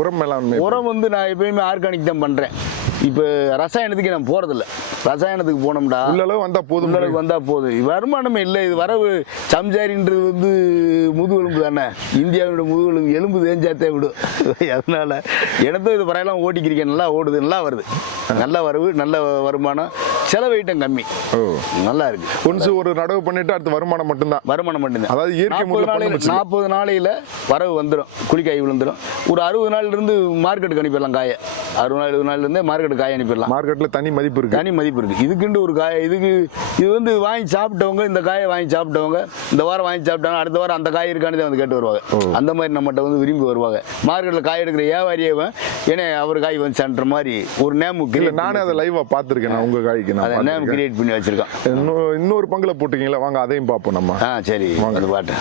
உரம் மேலாண்மை. உரம் வந்து நான் எப்பயுமே ஆர்கானிக் தான் பண்றேன். இப்போ ரசாயனத்துக்கு நான் போறதில்ல. ரசாயனத்துக்கு போனோம்டா. உள்ள அளவு வந்தா போதும். உள்ளளவுக்கு வந்தா போதும் வருமானமே இல்லை. இது வரவு சம்சாரின்றது வந்து முதுகெலும்பு தானே. இந்தியாவோட முதுகெலும்பு எலும்பு தேஞ்சாத்தே விடும். அதனால இடத்த இது பறையெல்லாம் ஓட்டிக்கிறீங்க நல்லா ஓடுது. நல்லா வருது. நல்ல வரவு நல்ல வருமானம். செலவு ஐட்டம் கம்மி. ஓ. நல்லா இருக்கு. ஒன்ஸ் ஒரு நடவு பண்ணிட்டு அடுத்து வருமானம் மட்டும்தான். வருமானம் மட்டும்தான். அதாவது இயற்கை நாற்பது நாளையில வரவு வந்துடும் குளிக்காய் விழுந்துடும் ஒரு அறுபது நாள்ல இருந்து மார்க்கெட்டுக்கு அனுப்பிடலாம் காயை. அறுபது நாள் எழுபது நாள்ல இருந்தே மார்க்கெட்டு காய் அனுப்பிடலாம். மார்க்கெட்ல தனி மதிப்பு இருக்கு. தனி மதிப்பு இருக்கு. இதுக்குண்டு ஒரு காய் இதுக்கு இது வந்து வாங்கி சாப்பிட்டவங்க இந்த காயை வாங்கி சாப்பிட்டவங்க இந்த வாரம் வாங்கி சாப்பிட்டாங்க அடுத்த வாரம் அந்த காய் இருக்கானதே வந்து கேட்டு வருவாங்க. அந்த மாதிரி நம்மகிட்ட வந்து விரும்பி வருவாங்க. மார்க்கெட்டில் காய் எடுக்கிற வியாபாரியவன் ஏன்னா அவர் காய் வந்துச்சான்ற மாதிரி ஒரு நேம் இல்ல நானே அதை லைவா பாத்திருக்கேன் நான் உங்க காய்க்கு நான் நேம் பார்த்திருக்கேன். கிரியேட் பண்ணி வச்சிருக்கோம் இன்னொரு பங்குல போட்டீங்களா வாங்க அதையும் பார்ப்போம் நம்ம. ஆ சரி. அந்த பாட்டு.